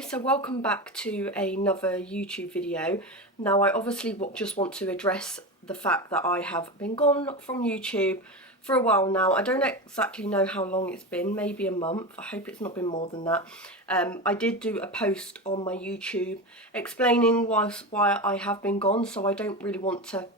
guys, so welcome back to another YouTube video. Now I obviously just want to address the fact that I have been gone from YouTube for a while now. I don't exactly know how long it's been, maybe a month. I hope it's not been more than that. I did do a post on my YouTube explaining why I have been gone, so I don't really want to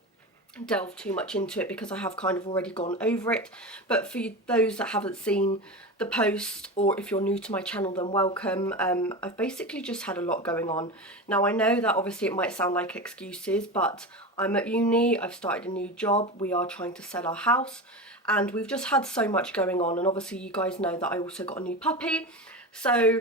delve too much into it because I have kind of already gone over it. But for those that haven't seen the post, or if you're new to my channel, then welcome. I've basically just had a lot going on. Now I know that obviously it might sound like excuses, but I'm at uni, I've started a new job, we are trying to sell our house, and we've just had so much going on. And obviously you guys know that I also got a new puppy, so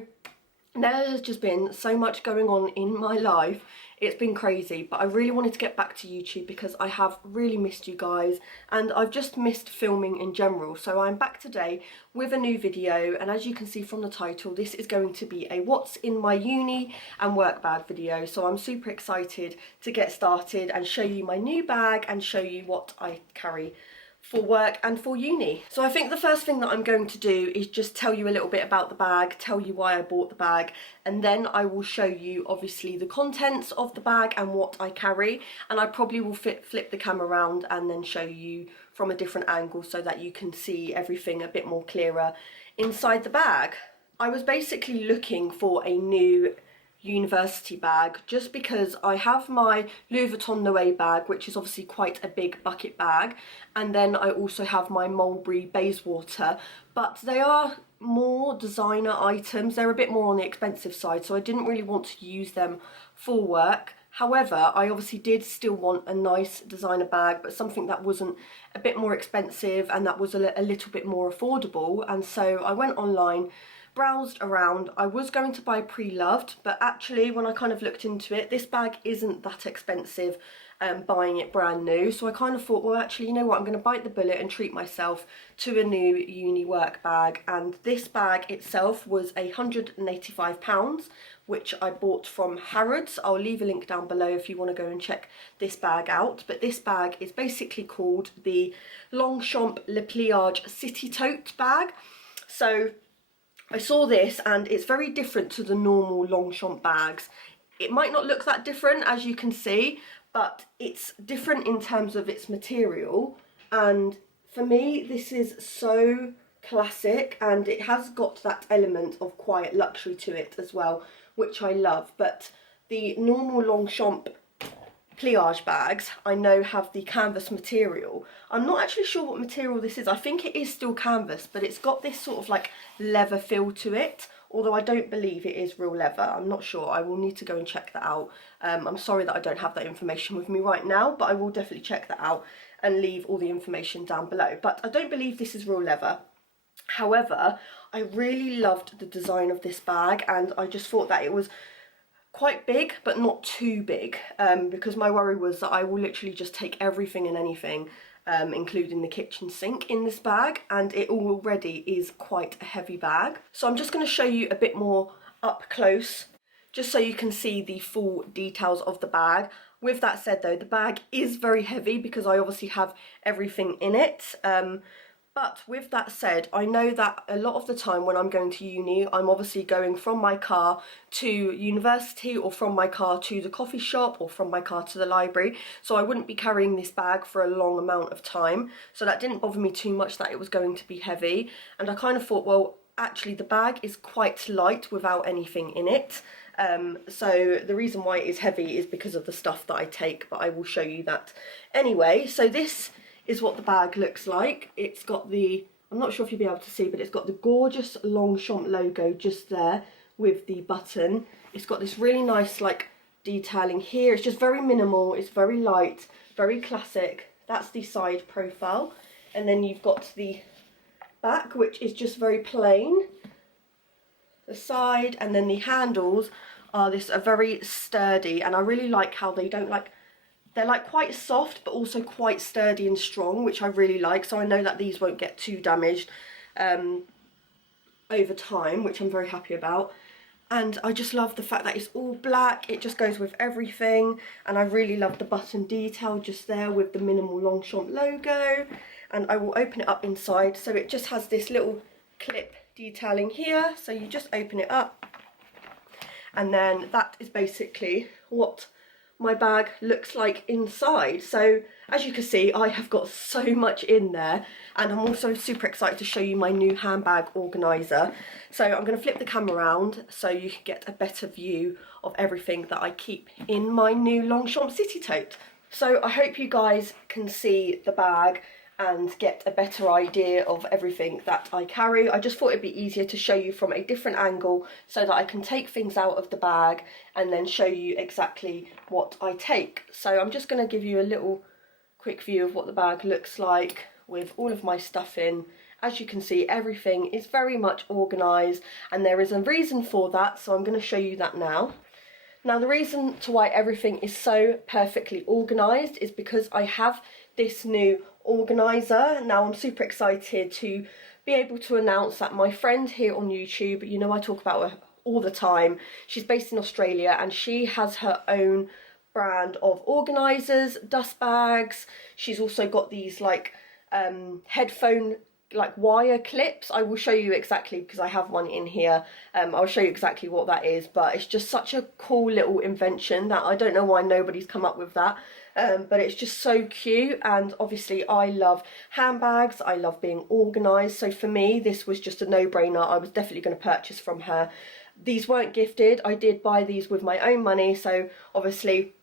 there has just been so much going on in my life. It's been crazy, but I really wanted to get back to YouTube because I have really missed you guys, and I've just missed filming in general. So I'm back today with a new video, and as you can see from the title, this is going to be a what's in my uni and work bag video. So I'm super excited to get started and show you my new bag and show you what I carry for work and for uni. So I think the first thing that I'm going to do is just tell you a little bit about the bag, tell you why I bought the bag, and then I will show you obviously the contents of the bag and what I carry, and I probably will flip the camera around and then show you from a different angle so that you can see everything a bit more clearer inside the bag. I was basically looking for a new university bag just because I have my Louis Vuitton Noé bag, which is obviously quite a big bucket bag, and then I also have my Mulberry Bayswater, but they are more designer items. They're a bit more on the expensive side, so I didn't really want to use them for work. However, I obviously did still want a nice designer bag, but something that wasn't a bit more expensive and that was a little bit more affordable. And so I went online, browsed around. I was going to buy Pre-Loved, but actually when I kind of looked into it, this bag isn't that expensive buying it brand new. So I kind of thought, well, actually, you know what, I'm going to bite the bullet and treat myself to a new uni work bag. And this bag itself was £185, which I bought from Harrods. I'll leave a link down below if you want to go and check this bag out. But this bag is basically called the Longchamp City Tote bag. So I saw this and it's very different to the normal Longchamp bags. It might not look that different, as you can see, but it's different in terms of its material. And for me, this is so classic, and it has got that element of quiet luxury to it as well, which I love. But the normal Longchamp pliage bags I know have the canvas material. I'm not actually sure what material this is. I think it is still canvas, but it's got this sort of like leather feel to it, although I don't believe it is real leather. I'm not sure. I will need to go and check that out. I'm sorry that I don't have that information with me right now, but I will definitely check that out and leave all the information down below. But I don't believe this is real leather. However, I really loved the design of this bag, and I just thought that it was quite big but not too big, because my worry was that I will literally just take everything and anything, including the kitchen sink, in this bag, and it already is quite a heavy bag. So I'm just going to show you a bit more up close just so you can see the full details of the bag. With that said though, the bag is very heavy because I obviously have everything in it. But with that said, I know that a lot of the time when I'm going to uni, I'm obviously going from my car to university, or from my car to the coffee shop, or from my car to the library. So I wouldn't be carrying this bag for a long amount of time. So that didn't bother me too much that it was going to be heavy. And I kind of thought, well, actually the bag is quite light without anything in it. So the reason why it is heavy is because of the stuff that I take, but I will show you that anyway. So this is what the bag looks like. It's got the, I'm not sure if you'll be able to see, but it's got the gorgeous Longchamp logo just there with the button. It's got this really nice like detailing here. It's just very minimal, it's very light, very classic. That's the side profile. And then you've got the back, which is just very plain. The side, and then the handles are very sturdy, and I really like how they don't like, they're like quite soft but also quite sturdy and strong, which I really like. So I know that these won't get too damaged over time, which I'm very happy about. And I just love the fact that it's all black. It just goes with everything, and I really love the button detail just there with the minimal Longchamp logo. And I will open it up inside, so it just has this little clip detailing here, so you just open it up and then that is basically what my bag looks like inside. So as you can see, I have got so much in there, and I'm also super excited to show you my new handbag organiser. So I'm going to flip the camera around so you can get a better view of everything that I keep in my new Longchamp City Tote. So I hope you guys can see the bag and get a better idea of everything that I carry. I just thought it'd be easier to show you from a different angle so that I can take things out of the bag and then show you exactly what I take. So I'm just going to give you a little quick view of what the bag looks like with all of my stuff in. As you can see, everything is very much organised, and there is a reason for that, so I'm going to show you that now. Now, the reason to why everything is so perfectly organised is because I have this new organiser. Now, I'm super excited to be able to announce that my friend here on YouTube, you know I talk about her all the time, she's based in Australia, and she has her own brand of organisers, dust bags. She's also got these like headphone like wire clips. I will show you exactly, because I have one in here. I'll show you exactly what that is, but it's just such a cool little invention that I don't know why nobody's come up with that. But it's just so cute, and obviously I love handbags, I love being organised, so for me this was just a no-brainer. I was definitely going to purchase from her. These weren't gifted, I did buy these with my own money, so obviously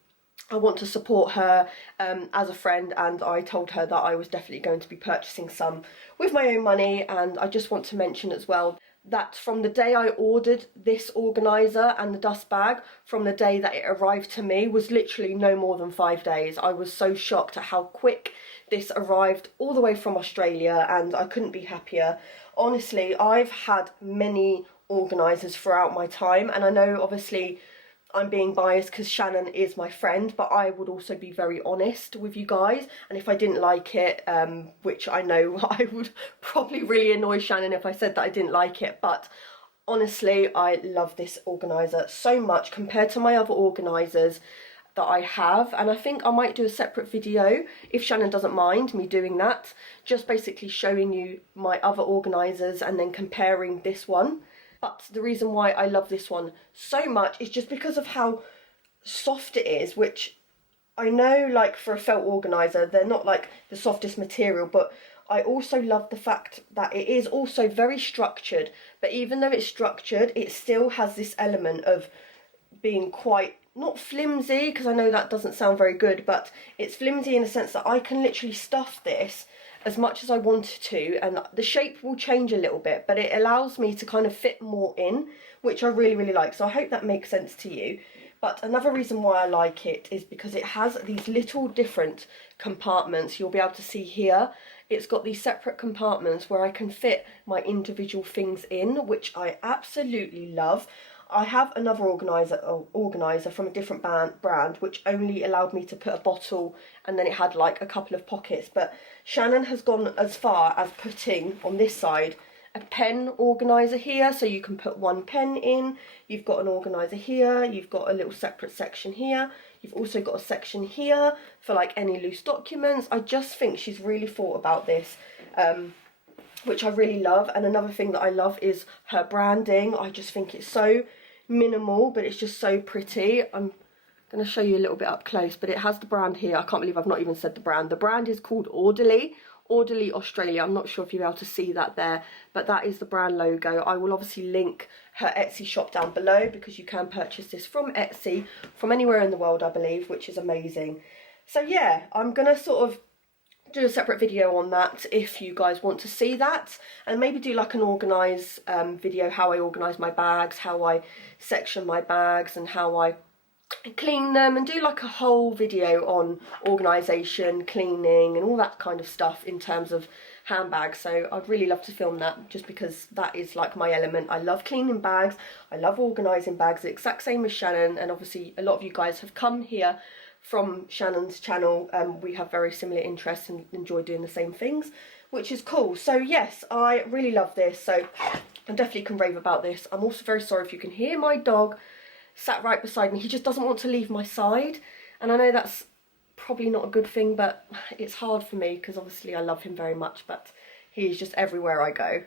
I want to support her as a friend, and I told her that I was definitely going to be purchasing some with my own money. And I just want to mention as well that from the day I ordered this organiser and the dust bag, from the day that it arrived to me, was literally no more than 5 days. I was so shocked at how quick this arrived all the way from Australia, and I couldn't be happier. Honestly, I've had many organisers throughout my time, and I know obviously I'm being biased because Shannon is my friend, but I would also be very honest with you guys, and if I didn't like it, which I know I would probably really annoy Shannon if I said that I didn't like it, but honestly I love this organiser so much compared to my other organisers that I have. And I think I might do a separate video, if Shannon doesn't mind me doing that, just basically showing you my other organisers and then comparing this one. But the reason why I love this one so much is just because of how soft it is, which I know, like, for a felt organiser, they're not like the softest material, but I also love the fact that it is also very structured. But even though it's structured, it still has this element of being quite, not flimsy, because I know that doesn't sound very good, but it's flimsy in the sense that I can literally stuff this as much as I wanted to, and the shape will change a little bit, but it allows me to kind of fit more in, which I really, really like. So I hope that makes sense to you. But another reason why I like it is because it has these little different compartments. You'll be able to see here, it's got these separate compartments where I can fit my individual things in, which I absolutely love. I have another organiser from a different brand, which only allowed me to put a bottle, and then it had like a couple of pockets. But Shannon has gone as far as putting on this side a pen organiser here, so you can put one pen in. You've got an organiser here, you've got a little separate section here, you've also got a section here for like any loose documents. I just think she's really thought about this, which I really love. And another thing that I love is her branding. I just think it's so minimal, but it's just so pretty. I'm going to show you a little bit up close, but it has the brand here. I can't believe I've not even said the brand. The brand is called ORDERLI Australia. I'm not sure if you'll be able to see that there, but that is the brand logo. I will obviously link her Etsy shop down below, because you can purchase this from Etsy from anywhere in the world, I believe, which is amazing. So yeah, I'm going to sort of do a separate video on that if you guys want to see that, and maybe do like an organise video, how I organise my bags, how I section my bags, and how I clean them, and do like a whole video on organisation, cleaning and all that kind of stuff in terms of handbags. So I'd really love to film that, just because that is like my element. I love cleaning bags, I love organising bags, the exact same as Shannon, and obviously a lot of you guys have come here from Shannon's channel. We have very similar interests and enjoy doing the same things, which is cool. So yes, I really love this, so I definitely can rave about this. I'm also very sorry if you can hear my dog sat right beside me. He just doesn't want to leave my side, and I know that's probably not a good thing, but it's hard for me because obviously I love him very much, but he's just everywhere I go.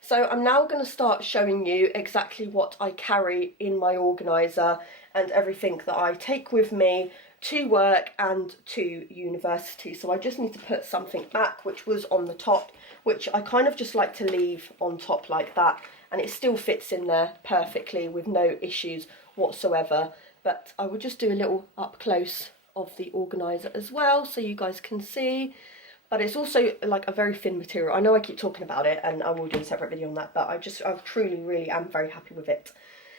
So I'm now going to start showing you exactly what I carry in my organiser and everything that I take with me to work and to university. So I just need to put something back which was on the top, which I kind of just like to leave on top like that, and it still fits in there perfectly with no issues whatsoever. But I will just do a little up close of the organiser as well so you guys can see. But it's also like a very thin material. I know I keep talking about it and I will do a separate video on that, but I truly really am very happy with it.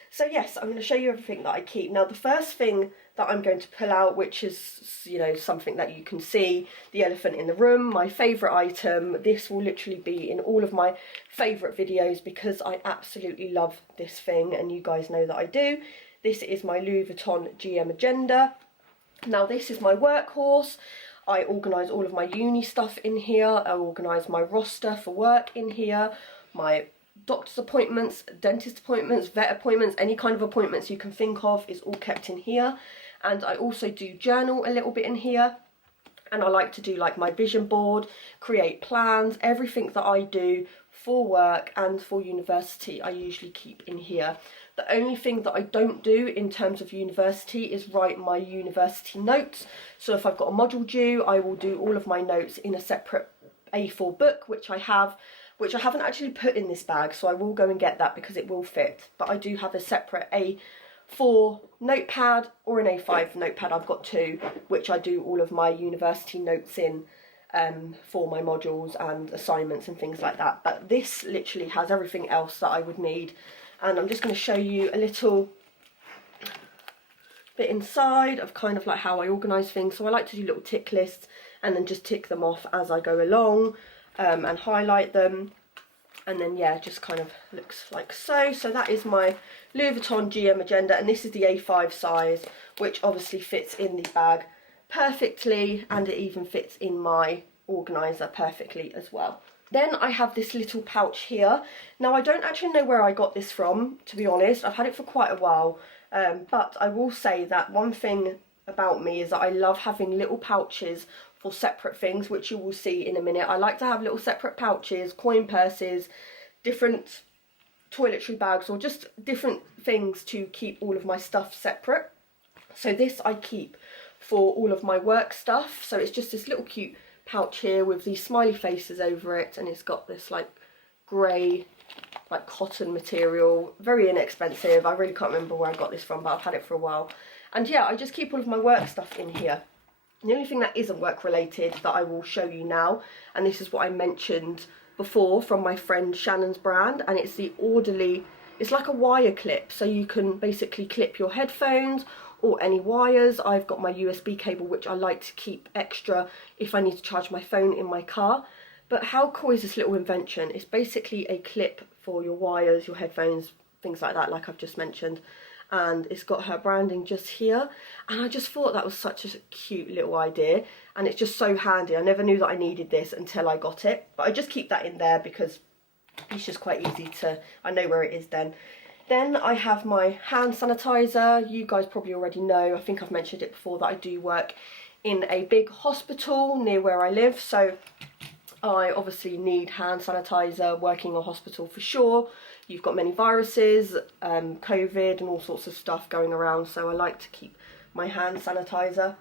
So yes, I'm going to show you everything that I keep. Now the first thing that I'm going to pull out, which is, you know, something that you can see, the elephant in the room, my favourite item. This will literally be in all of my favourite videos because I absolutely love this thing, and you guys know that I do. This is my Louis Vuitton GM agenda. Now this is my workhorse. I organise all of my uni stuff in here. I organise my roster for work in here, my doctor's appointments, dentist appointments, vet appointments, any kind of appointments you can think of is all kept in here. And I also do journal a little bit in here, and I like to do like my vision board, create plans, everything that I do for work and for university I usually keep in here. The only thing that I don't do in terms of university is write my university notes. So if I've got a module due, I will do all of my notes in a separate A4 book, which I haven't actually put in this bag, so I will go and get that because it will fit. But I do have a separate A4 notepad or an A5 notepad. I've got two, which I do all of my university notes in for my modules and assignments and things like that. But this literally has everything else that I would need. And I'm just going to show you a little bit inside of kind of like how I organise things. So I like to do little tick lists and then just tick them off as I go along. And highlight them, and then yeah, just kind of looks like so. So that is my Louis Vuitton GM agenda, and this is the A5 size, which obviously fits in the bag perfectly, and it even fits in my organiser perfectly as well. Then I have this little pouch here. Now I don't actually know where I got this from, to be honest. I've had it for quite a while, but I will say that one thing about me is that I love having little pouches for separate things, which you will see in a minute. I like to have little separate pouches, coin purses, different toiletry bags, or just different things to keep all of my stuff separate. So this I keep for all of my work stuff. So it's just this little cute pouch here with these smiley faces over it, and it's got this like grey like cotton material, very inexpensive. I really can't remember where I got this from, but I've had it for a while. And yeah, I just keep all of my work stuff in here. The only thing that isn't work related that I will show you now, and this is what I mentioned before from my friend Shannon's brand, and it's the Orderly, it's like a wire clip, so you can basically clip your headphones or any wires. I've got my USB cable, which I like to keep extra if I need to charge my phone in my car. But how cool is this little invention? It's basically a clip for your wires, your headphones, things like that, like I've just mentioned. And it's got her branding just here, and I just thought that was such a cute little idea, and it's just so handy. I never knew that I needed this until I got it, but I just keep that in there because it's just quite easy to, I know where it is then. Then I have my hand sanitizer. You guys probably already know, I think I've mentioned it before, that I do work in a big hospital near where I live, so I obviously need hand sanitizer working in a hospital for sure. You've got many viruses, COVID and all sorts of stuff going around, so I like to keep my hand sanitizer.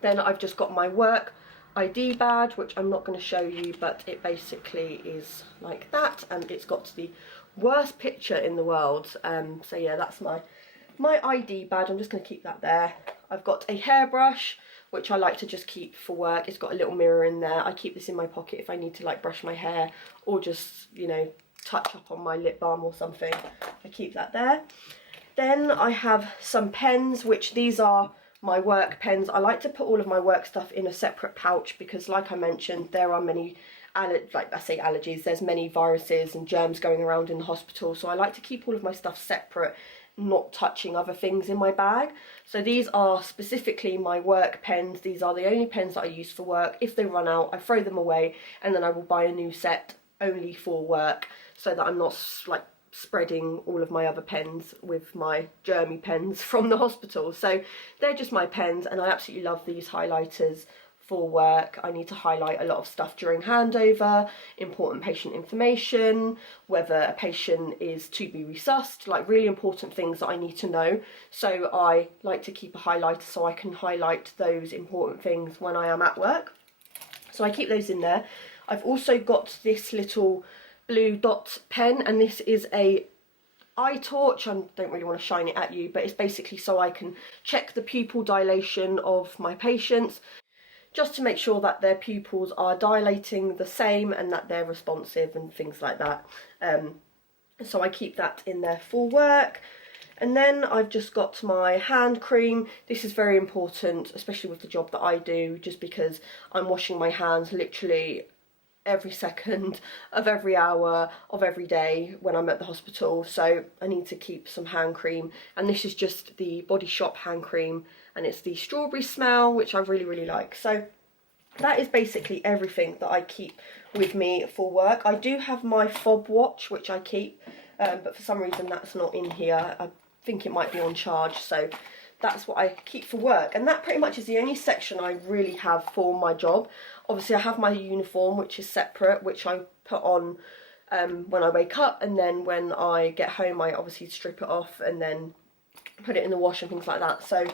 Then I've just got my work ID badge, which I'm not going to show you, but it basically is like that, and it's got the worst picture in the world. So yeah, that's my ID badge. I'm just going to keep that there. I've got a hairbrush, which I like to just keep for work. It's got a little mirror in there. I keep this in my pocket if I need to like brush my hair or just, you know, touch up on my lip balm or something. I keep that there. Then I have some pens, which these are my work pens. I like to put all of my work stuff in a separate pouch because, like I mentioned, there are many allergies, there's many viruses and germs going around in the hospital, so I like to keep all of my stuff separate, not touching other things in my bag. So these are specifically my work pens. These are the only pens that I use for work. If they run out, I throw them away, and then I will buy a new set only for work, so that I'm not like spreading all of my other pens with my germy pens from the hospital. So they're just my pens, and I absolutely love these highlighters for work. I need to highlight a lot of stuff during handover, important patient information, whether a patient is to be resussed, like really important things that I need to know. So I like to keep a highlighter so I can highlight those important things when I am at work. So I keep those in there. I've also got this little blue dot pen, and this is a eye torch. I don't really want to shine it at you, but it's basically so I can check the pupil dilation of my patients, just to make sure that their pupils are dilating the same and that they're responsive and things like that. So I keep that in there for work. And then I've just got my hand cream. This is very important, especially with the job that I do, just because I'm washing my hands literally every second of every hour of every day when I'm at the hospital. So I need to keep some hand cream, and this is just the Body Shop hand cream, and it's the strawberry smell, which I really, really like. So that is basically everything that I keep with me for work. I do have my fob watch, which I keep, but for some reason that's not in here. I think it might be on charge, so that's what I keep for work. And that pretty much is the only section I really have for my job. Obviously I have my uniform, which is separate, which I put on when I wake up, and then when I get home I obviously strip it off and then put it in the wash and things like that. So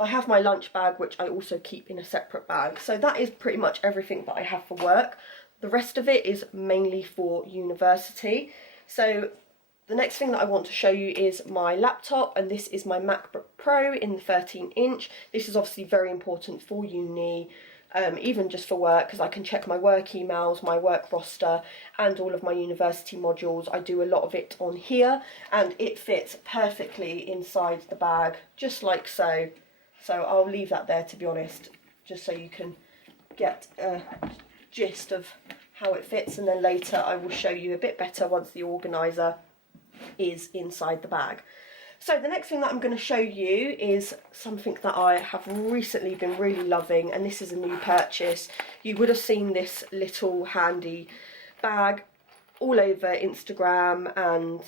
I have my lunch bag, which I also keep in a separate bag. So that is pretty much everything that I have for work. The rest of it is mainly for university. So the next thing that I want to show you is my laptop, and this is my MacBook Pro in the 13-inch. This is obviously very important for uni, even just for work, because I can check my work emails, my work roster, and all of my university modules. I do a lot of it on here, and it fits perfectly inside the bag, just like so. So I'll leave that there, to be honest, just so you can get a gist of how it fits, and then later I will show you a bit better once the organiser is inside the bag. So the next thing that I'm going to show you is something that I have recently been really loving, and this is a new purchase. You would have seen this little handy bag all over Instagram and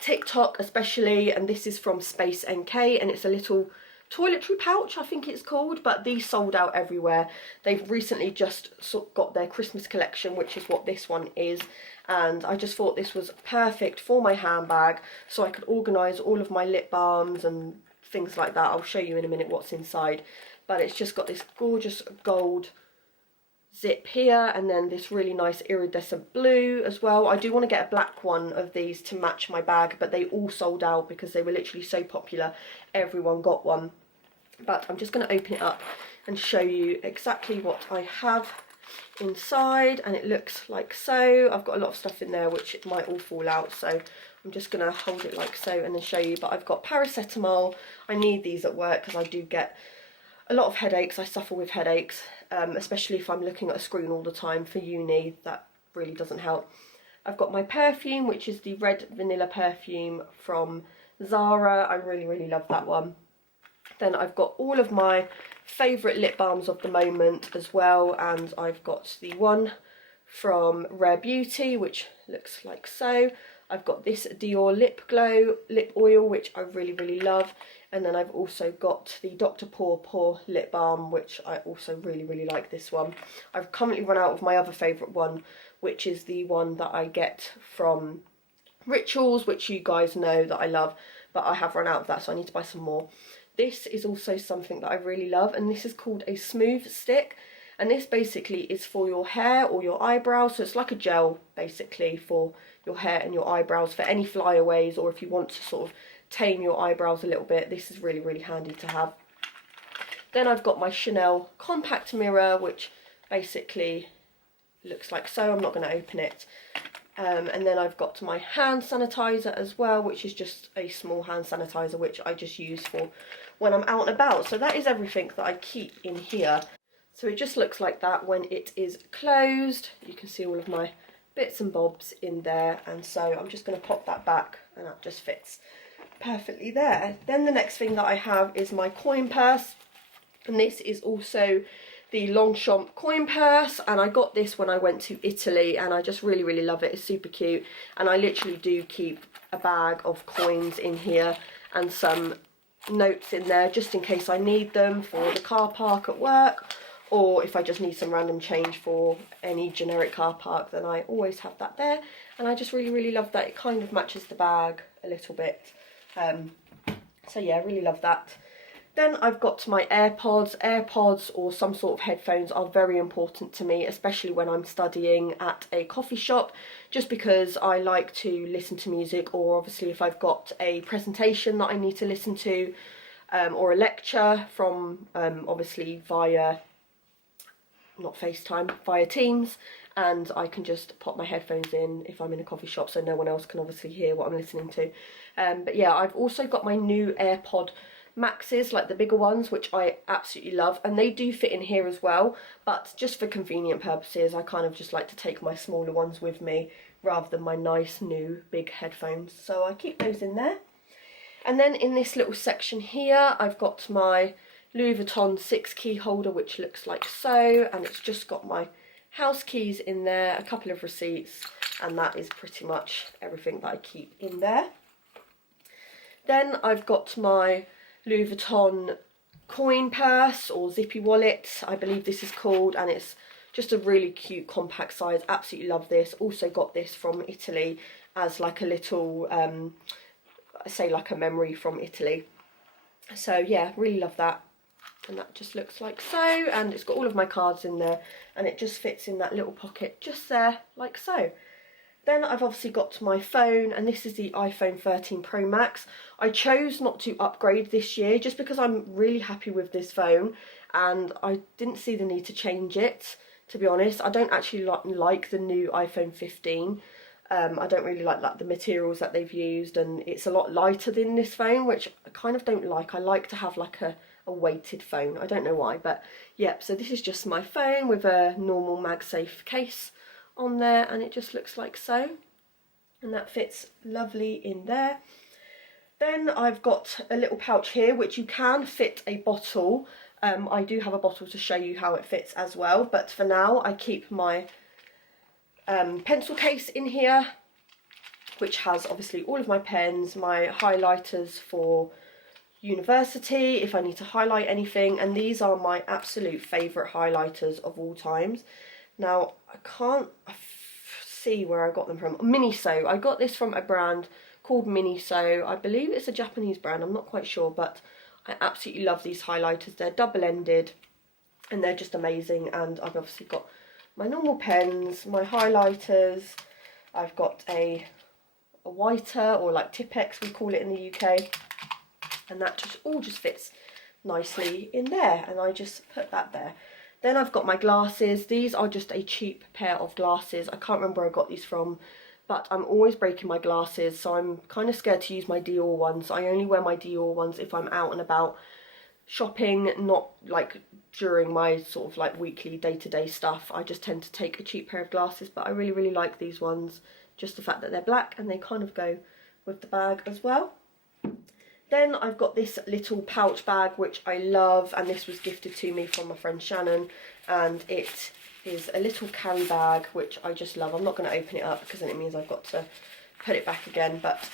TikTok especially, and this is from Space NK, and it's a little toiletry pouch, I think it's called, but these sold out everywhere. They've recently just got their Christmas collection, which is what this one is, and I just thought this was perfect for my handbag, so I could organise all of my lip balms and things like that. I'll show you in a minute what's inside, but it's just got this gorgeous gold zip here, and then this really nice iridescent blue as well. I do want to get a black one of these to match my bag, but they all sold out because they were literally so popular, everyone got one. But I'm just going to open it up and show you exactly what I have inside, and it looks like so. I've got a lot of stuff in there which it might all fall out, so I'm just going to hold it like so and then show you. But I've got paracetamol. I need these at work because I do get a lot of headaches. I suffer with headaches, especially if I'm looking at a screen all the time for uni. That really doesn't help. I've got my perfume, which is the red vanilla perfume from Zara. I really, really love that one. Then I've got all of my favourite lip balms of the moment as well, and I've got the one from Rare Beauty, which looks like so. I've got this Dior Lip Glow lip oil, which I really, really love. And then I've also got the Dr. Pore lip balm, which I also really, really like this one. I've currently run out of my other favourite one, which is the one that I get from Rituals, which you guys know that I love, but I have run out of that, so I need to buy some more. This is also something that I really love, and this is called a smooth stick, and this basically is for your hair or your eyebrows. So it's like a gel basically for your hair and your eyebrows for any flyaways, or if you want to sort of tame your eyebrows a little bit. This is really, really handy to have. Then I've got my Chanel compact mirror, which basically looks like so. I'm not going to open it. And then I've got my hand sanitizer as well, which is just a small hand sanitizer which I just use for when I'm out and about. So that is everything that I keep in here. So it just looks like that when it is closed. You can see all of my bits and bobs in there, and so I'm just going to pop that back, and that just fits perfectly there. Then the next thing that I have is my coin purse, and this is also the Longchamp coin purse, and I got this when I went to Italy, and I just really, really love it. It's super cute, and I literally do keep a bag of coins in here and some notes in there just in case I need them for the car park at work, or if I just need some random change for any generic car park, then I always have that there. And I just really love that. It kind of matches the bag a little bit. So yeah, I really love that. Then I've got my AirPods. AirPods or some sort of headphones are very important to me, especially when I'm studying at a coffee shop, just because I like to listen to music, or obviously if I've got a presentation that I need to listen to, or a lecture from obviously via, not FaceTime, via Teams, and I can just pop my headphones in if I'm in a coffee shop so no one else can obviously hear what I'm listening to. But yeah, I've also got my new AirPod Maxes, like the bigger ones, which I absolutely love, and they do fit in here as well, but just for convenient purposes I kind of just like to take my smaller ones with me rather than my nice new big headphones, so I keep those in there. And then in this little section here I've got my Louis Vuitton 6-key holder, which looks like so, and it's just got my house keys in there, a couple of receipts, and that is pretty much everything that I keep in there. Then I've got my Louis Vuitton coin purse, or zippy wallet, I believe this is called, and it's just a really cute compact size. Absolutely love this. Also got this from Italy as like a little, say like a memory from Italy. So yeah, really love that. And that just looks like so, and it's got all of my cards in there, and it just fits in that little pocket just there, like so. Then I've obviously got my phone, and this is the iPhone 13 Pro Max. I chose not to upgrade this year just because I'm really happy with this phone, and I didn't see the need to change it, to be honest. I don't actually like the new iPhone 15. I don't really like the materials that they've used, and it's a lot lighter than this phone, which I kind of don't like. I like to have like a weighted phone. I don't know why, but yep, so this is just my phone with a normal MagSafe case on there, and it just looks like so, and that fits lovely in there. Then I've got a little pouch here which you can fit a bottle. I do have a bottle to show you how it fits as well, but for now I keep my pencil case in here, which has obviously all of my pens, my highlighters for university if I need to highlight anything, and these are my absolute favourite highlighters of all times. Now I can't see where I got them from. Miniso. I got this from a brand called Miniso. I believe it's a Japanese brand, I'm not quite sure, but I absolutely love these highlighters. They're double-ended and they're just amazing, and I've obviously got my normal pens, my highlighters, I've got a whiter, or like Tipex we call it in the UK, and that just all just fits nicely in there, and I just put that there. Then I've got my glasses. These are just a cheap pair of glasses. I can't remember where I got these from, but I'm always breaking my glasses, so I'm kind of scared to use my Dior ones. I only wear my Dior ones if I'm out and about shopping, not like during my sort of like weekly day-to-day stuff. I just tend to take a cheap pair of glasses, but I really like these ones. Just the fact that they're black and they kind of go with the bag as well. Then I've got this little pouch bag which I love, and this was gifted to me from my friend Shannon, and it is a little carry bag which I just love. I'm not going to open it up because then it means I've got to put it back again, but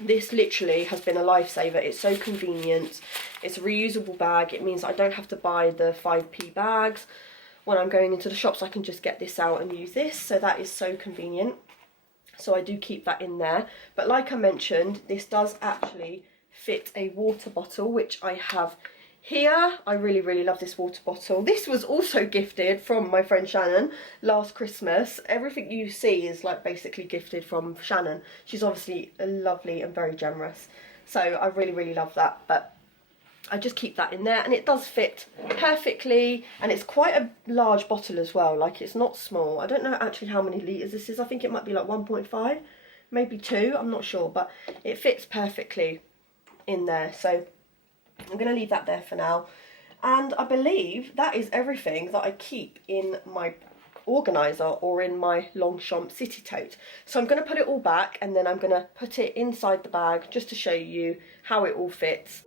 this literally has been a lifesaver. It's so convenient. It's a reusable bag. It means I don't have to buy the 5p bags when I'm going into the shops. I can just get this out and use this, so that is so convenient. So I do keep that in there, but like I mentioned, this does actually fit a water bottle, which I have here. I really love this water bottle. This was also gifted from my friend Shannon last Christmas. Everything you see is like basically gifted from Shannon. She's obviously lovely and very generous, so I really love that. But I just keep that in there, and it does fit perfectly, and it's quite a large bottle as well. Like, it's not small. I don't know actually how many litres this is. I think it might be like 1.5, maybe 2, I'm not sure, but it fits perfectly in there, so I'm going to leave that there for now. And I believe that is everything that I keep in my organiser or in my Longchamp City Tote. So I'm going to put it all back, and then I'm going to put it inside the bag just to show you how it all fits.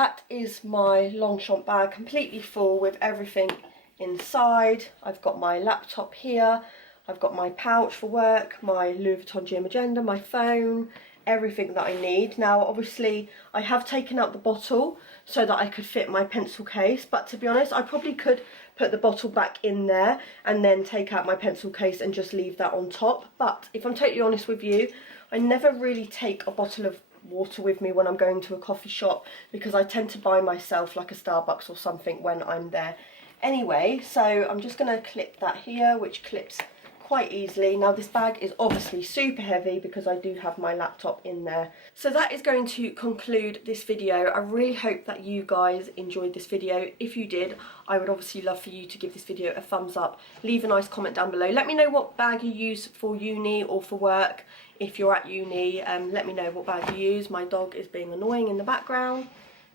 that is my Longchamp bag, completely full with everything inside. I've got my laptop here, I've got my pouch for work, my Louis Vuitton Gym agenda, my phone, everything that I need. Now obviously I have taken out the bottle so that I could fit my pencil case, but to be honest I probably could put the bottle back in there and then take out my pencil case and just leave that on top. But if I'm totally honest with you, I never really take a bottle of water with me when I'm going to a coffee shop, because I tend to buy myself like a Starbucks or something when I'm there anyway. So I'm just going to clip that here, which clips quite easily. Now this bag is obviously super heavy because I do have my laptop in there. So that is going to conclude this video. I really hope that you guys enjoyed this video. If you did, I would obviously love for you to give this video a thumbs up, leave a nice comment down below, let me know what bag you use for uni or for work. If you're at uni, let me know what bag you use. My dog is being annoying in the background,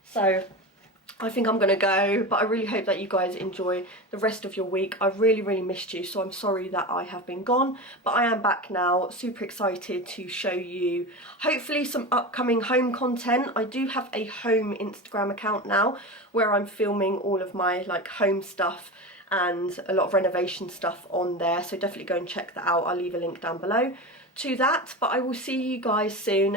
so I think I'm gonna go, but I really hope that you guys enjoy the rest of your week. I've really missed you, so I'm sorry that I have been gone, but I am back now, super excited to show you hopefully some upcoming home content. I do have a home Instagram account now where I'm filming all of my like home stuff and a lot of renovation stuff on there, so definitely go and check that out. I'll leave a link down below to that, but I will see you guys soon.